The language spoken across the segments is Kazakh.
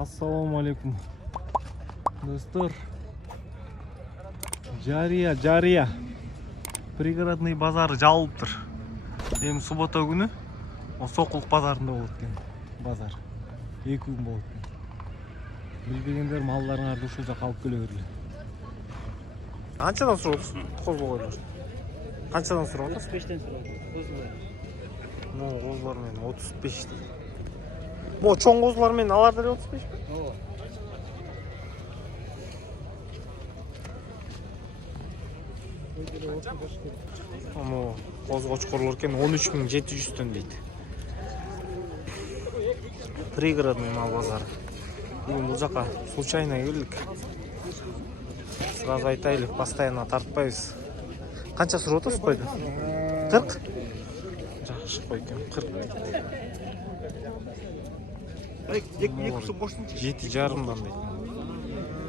Ассаламу алейкум. Достор. Жария. Пригородный базар жабылыптыр. Эми суббота күнү Сокулук базарында болот экен. Базар. 2 күн болот экен. Билбегендер малларыңарды ушул жака алып келе бергиле. Канчадан сурабыз? Козлогойлор. Канчадан сурап атасыз? 35тен сурап атат. Козлор менен 35 дейт. Бу чоң козлор менен алар деле 35 бе? Ооба. Amo козгочкорлор экен 13700 дейт. Пригородный мал базары. Бүгүн бул жака случайно келдик. Сразу айтайлы, постоянно тартпайбыз. Канча сурап атасыз койду? 40? Жакшы кой экен, 40 дейт. 7,5 дейт.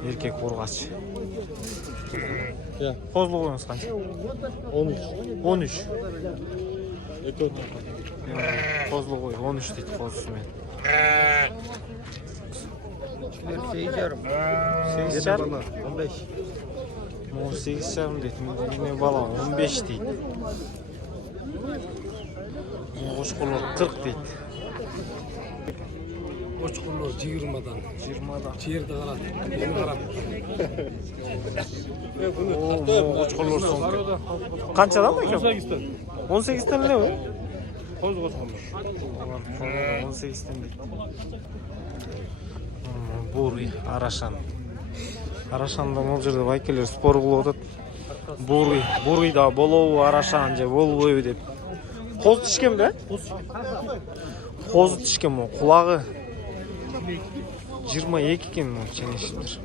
Эркек ургач. Козлогоңуз канча? 13. Козлогой 13 дейт козусу менен. 8,5. 15. 8,5 дейт. Эме бала 15 дейт. Кошколор 40 дейт. Кошкорлор 20дан. Жерди карат. Эми карап. Кошколор соң. Канчадан бекен? 18тен. 18тен элеби? Коз кошкорлор. 18тен дейт. Буруй, Арашан. Арашанда могул жерде байкелер спор кылып атат. Буруй да болобу Арашан же болбойбу деп. Коз тишкен бе? Коз тишкен мо, кулагы 22 экен мо ченешиптир.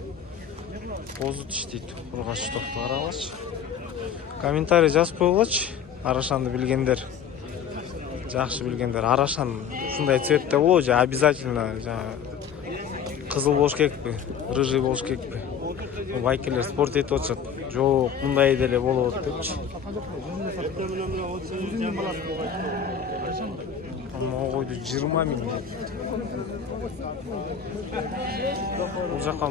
Козу тиштейт. Ургач токту карагылачы. Комментарий жазып койгулачы. Арашанды билгендер. Жакшы билгендер. Арашан ушундай цветте болобу же обязательно кызыл болуш керекпи, рыжий болуш керекпи? Байкелер спорт этип атышат. Жок, мындай деле болот депчи. Могойду 20 000 дейт. Бул жака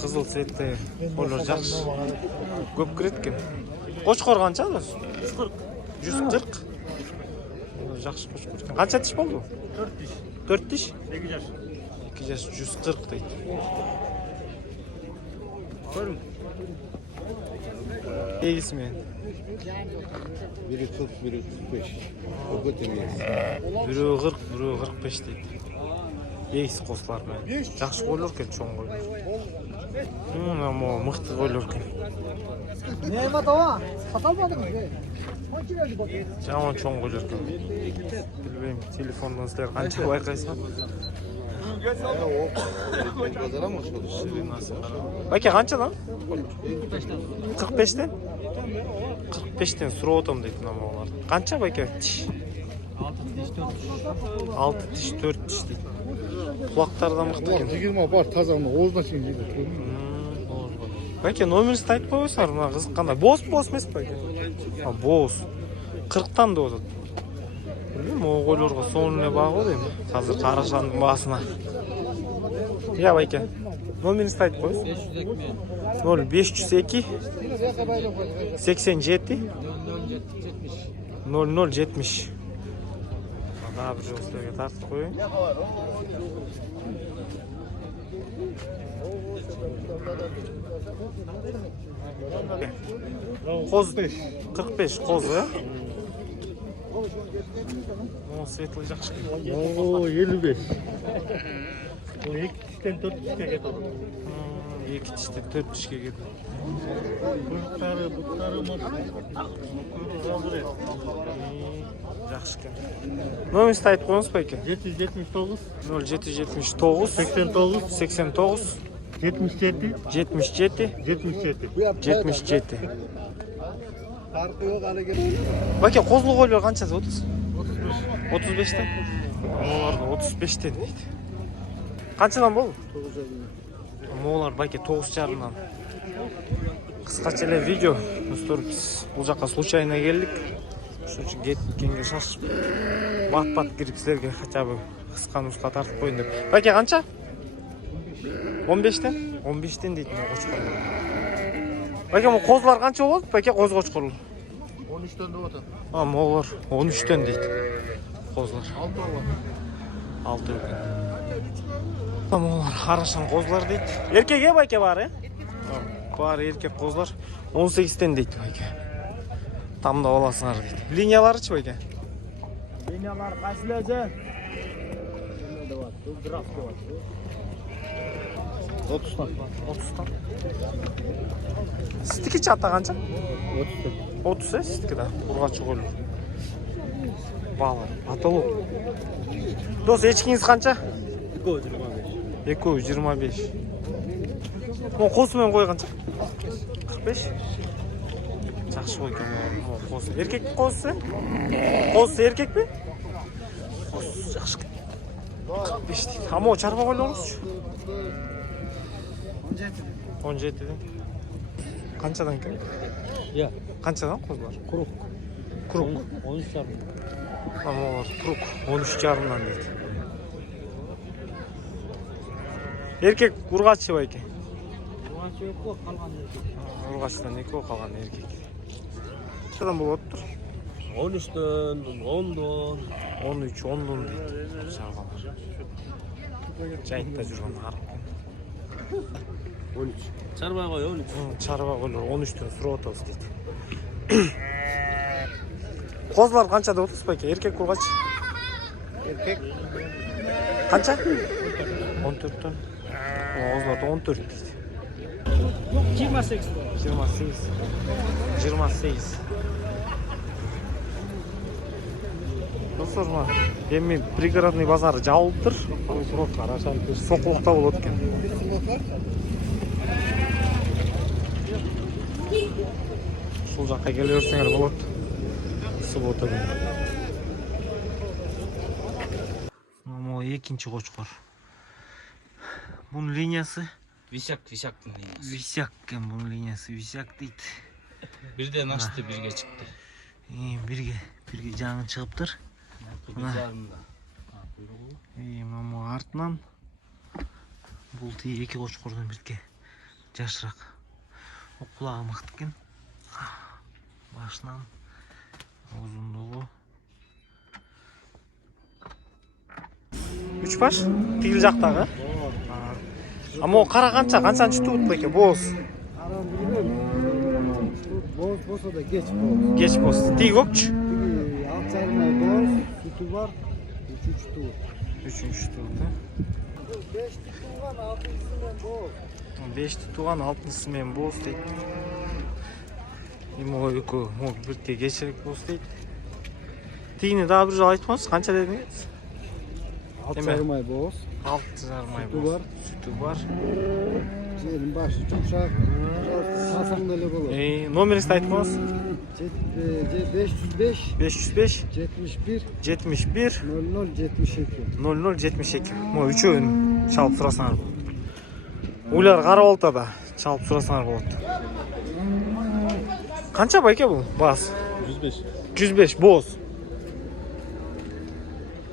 кызыл цветте койлор жакшы. Көп кирет экен. Кочкор канча? 140. 140. Жакшы кочкор экен. Канча тиш болду? 4 тиш. 4 тиш? 2 жаш. 2 жаш 140 дейт. Көрүң. Эгиси менен. Biri 40, biri 35. O götürüyor. Бирөө 40, бирөө 45 дейт. Эгис козлар менен. Жакшы койлор экен, чоң койлор. Мыкты койлор экен. Ne matawa? Satalmadın mı? Kaç verdi bak? Жаман чоң койлор экен. Билбейм, телефондон силер канча байкайсыңар? Pazara mı oldu? Байке канчадан? 45тен? 45тен сурап атам дейт мына малар. Канча байке? 6 тиш, 4 тиш дейт. Кулактары да мыкты экен. 20 var tazamı oğuzda şimdi gidiyor. Байке номеринизди айтып койсоңар, мына кызыкканда. Боз эмес байке? Боз. 40тан деп атат. Билбейм, могу койлорго сонун эле баа го дейм. Азыр Карашандын баасына. Я байке. Номеринизди айтып койсуң. 0502 87 0070. Дагы бир жолу силерге тартып коеюн. Коз 45 коз, э? Светлый жакшы. Oo 55. O 2 tişten 4 tişe ketadi. 2 тиштен 4 тишке кетет. Буттары Жакшы экен. Номеринизди айтып коюңуз байке. 779 0779 89 89 77 77 77. 77. Farkı yok hale gel. Байке, козлу койлор канча деп атасыз? 35тен. Моларда 35тен дейт. Канчадан болду? 9,5. Молар байке 9,5-дан. Кыскача эле видео. Достор, биз бул жака случайно келдик. Ошон үчүн кеткенге шашып бат кирип силерге хотя бы кыска нуска тартып коеюн деп. Байке канча? 15'ten? 15'ten deydi bu qo'chqorlar. Baka bu qo'zlar qancha bo'ldi? Baka qo'z qo'chqorlar. 13'ten de otan. Ha, mo'g'lar 13'ten deydi. Qo'zlar 6 var. 6 ekan. Mo'g'lar qarashan qo'zlar deydi. Erkak baka bari. Bari erkak qo'zlar 18'ten deydi baka. Tamda olasыңар deydi. Liniyalari-chi baka? Linyalar qaysilarcha? 30'dan. 30'dan. Sizdiki chatta qancha? 30 sizdikida. Urg'achi qo'ylar. Bala, patolog. Do'st, echkingiz qancha? 225. Bu qo'smen qo'y qancha? 45. Yaxshi qo'ygan bu qo's. Erkak qo'si? Qo'si erkakmi? Qo's yaxshi. 45 deydi. Ammo charpa qo'ylarsiz-chi? 17 dan. Qanchadan ekan? Ya. Qanchadan qo'zlar? Quruq. Quruq. 13 jarım. Amalar quruq 13,5 dan deydi. Erkek urg'achi va ekan. Urg'achi yo'q, qolgan erkek. Urg'achidan eko qolgan erkek. Qanchadan bo'lyapti? 13'ten, 10'dan. 13, 10 dan deydi. Chaqalar. Jaytda jurgan har. 13. Çarmıha koy 13. Charva qo'ylar 13 dan surotasiz deydi. Qo'zlar qancha deb o'tasiz aka? Erkak urg'achi. Erkak qancha? 14 dan. Qo'zlarda 14 deydi. 28. 28. 28. Dostlar, endi пригородный bozori javob so'qmoqda bo'ladi ekan. Şul жаққа келерсеңер болады. Субботада. Ama ikinci qo'chqor. Bunun liniyasi Vishak'ın liniyası. Vishak ekan, bunun liniyasi Vishak deydi. Birden açtı, birge çıktı. Birge жаңы chiqibdir. Kızlarında. Ama артынан бұл екі qo'chqordan birga жашырақ. Құлағы мықты екен. Başından uzunluğu 3 baş tигил жақтағы. Ama o qara qançanчы tuut beke boz. Aram bilmem. Boz bolsa da geç boz. Geç boz. Tigi көкчү. Alt sarma boz, sütü var. 3 tuğ. 3-3 tuğut. 5 tuğan 6'sından boz. 5 tuğan 6'sымен boz deydi. Imo öykü, birlikte geçerek boz deydi. Tigini daha bir aytmаңыз, қанша dediniz? Alt sarma boz. 6,5 Sütü boz. var. Sütü var. Ciğerin başı yumuşak. Safandali boz. Numarasını aytmаңыз. 505 505 71 71 00 72. 0072. Mo üçөөнү чалып сурасаңар болот. Улар карап алтада чалып сурасаңар болот. Канча байке бул? Бас. 105. 105 боз.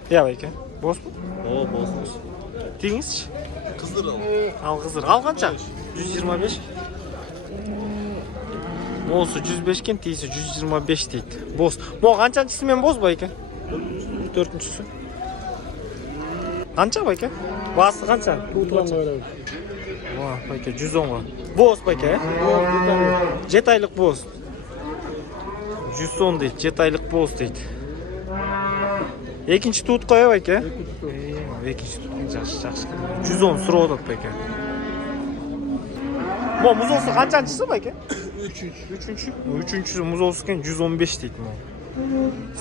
Я байке. Боз бу? O bozmuş. Теңизчи? Kızdır al. Ал кызыр. Ал канча? 125. Моусу 105 кен, тийси 125 дейт. Боз. Мо канчанчысы мен боз байке? 4-чүсү. Канча байке? Басы канча? Байке 110 го. Боз байке? 7 айлык боз. 110 дейт, 7 айлык боз дейт. Экинчи туут кой байке? Экинчи туут жакшы. 110 суроо атат байке. Мо музоосу канчанчысы байке? 3-3. 3-3 музоосу кен 115 дейт мо.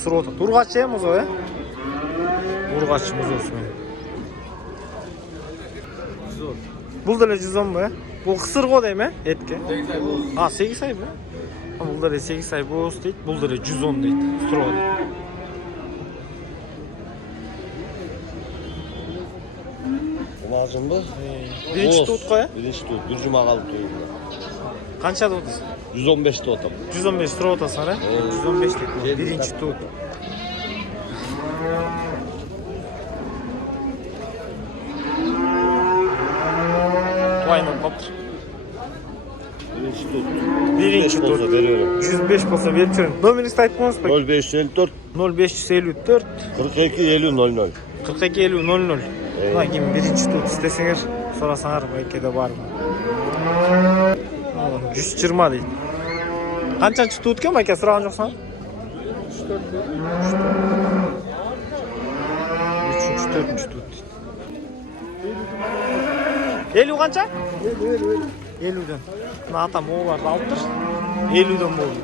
Суроо атат. Ургачы музоо, Ургачы музоосу менен. Бул деле 110 бу, Бул кысыр го дейм, этке. 8 ay boz. 8 ай бу. Бул деле 8 ай боз дейт, бул деле 110 дейт. Суроо. Lazım mı? Birinci tuut koy. Birinci tuut. Bir cuma kaldı tuğumda. Kança tuut? 115 tuğutam. 115 суроо атасыңар, 115 дейт. Биринчи туут. Wayne koptur. Birinci tut. Birinci olsa tut. veriyorum. 105 bolsa berip çörün. Numarаңызды айтып коңуз бе? 0554 0554 42 50 00. 42 50 00. Мына ким биринчи тут истесеңер, сурасаңар байкеде бармы? 120 дейт. Канчанчы тут экен байке, сураган жоксуң? 3-4 tut. 50 канча? 50'den. Мына атам ооларды алып тур. 50'den болду.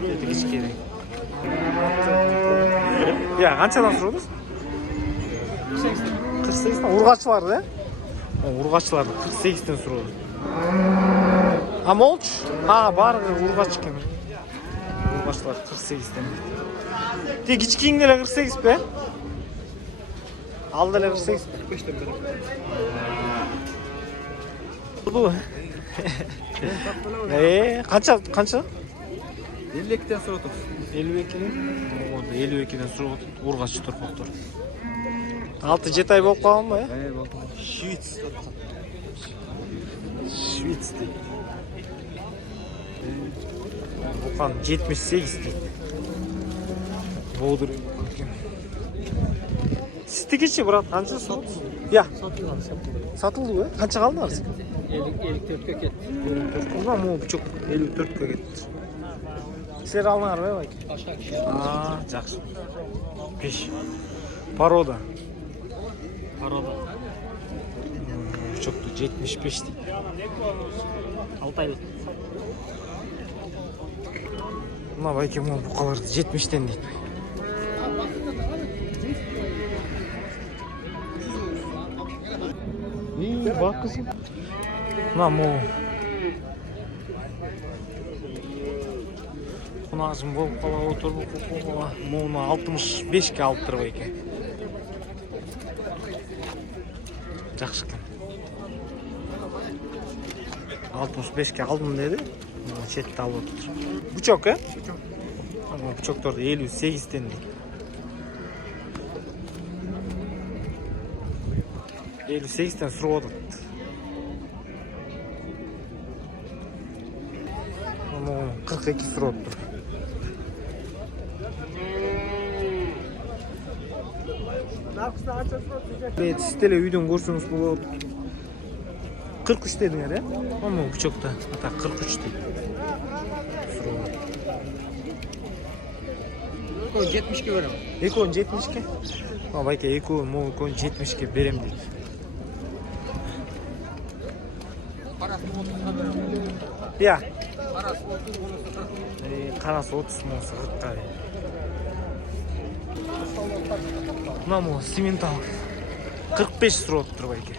Деди кичкене. Я, канчадан сурабыз? 48'den. Ургачыларды, ургачыларды 48'den сурабыз. А молч? Бары ургач экен. Ургачылар 48'den. Тек кичкең деле 48 бе? Ал деле 48. 45'ten бери. Бул. Канча? 52'den sonra otur. 52'den. 52'den сурап отур. Ургачы торпоктор. 6-7 ай болуп калганбы, э? Болду. Швиц дейт. Букан 78 дейт. Болдур экен. Сиздикичи, брат, канча сот? Я. Сатылды, э? Канча калды арсы? 54'e ketdi. 54. Мына могу бучок 54'кө кетти. Силер алдыңарбы, байке? Башка киши. Жакшы. 5. Порода. Бучокту 75 дейт. 6 ай өтті. Мына байке могу букаларды 70'ten дейт. Баккысың. Мына могу. Кунагым болуп калабы, отуруп калабы. Могуну 65'ке алыптыр байке. Жакшы экен. 65'ке алдым деди. Четте алып отур. Бучок, э? Бучокторду 58'ten дейт. 58'ten сурап атат. Могу 42 сурап тур. Сиз деле үйдөн көрсөңүз болот. 43 дедиңер, э? Аны бучокта. Ата 43 дейт. Сурап. 70'ke verem. Экөөнү 70'ке. Байке экөөнү могу 70'ке берем дейт. Я. Карасы 30 болсо 40ка. Мына могу сементал 45 сурап тур байке.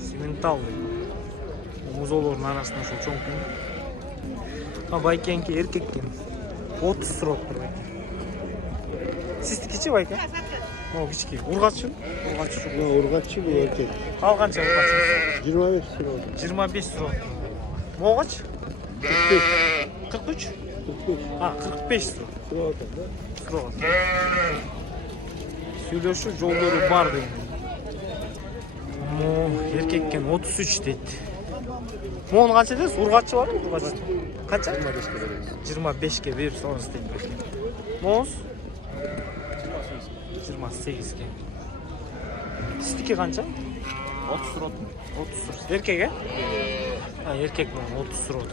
Сементал. Музолордун арасында ошол чоңкун. Байкенки эркектен 30 сурап тур байке. Сиздикичи байке? Могу кички. Ургаччы? Ургаччы. Ургаччы бу эркек. Ал канча ургаччы? 25 сурап. 25 сурап. Могуч? 43? 45 сурап. Сурап. Сүйлөшүү жолдору бар дейм. Эркеккен 33 дейт. Могуну канча дейсиз? Ургаччы барбы? Ургаччы. Канча? 25'ke берип соңуз дейт байке. Могуз? 28'ke. Сиздики канча? 30 сурап. 30 сурап. Эркек, э? Эркек менен 30 сурап.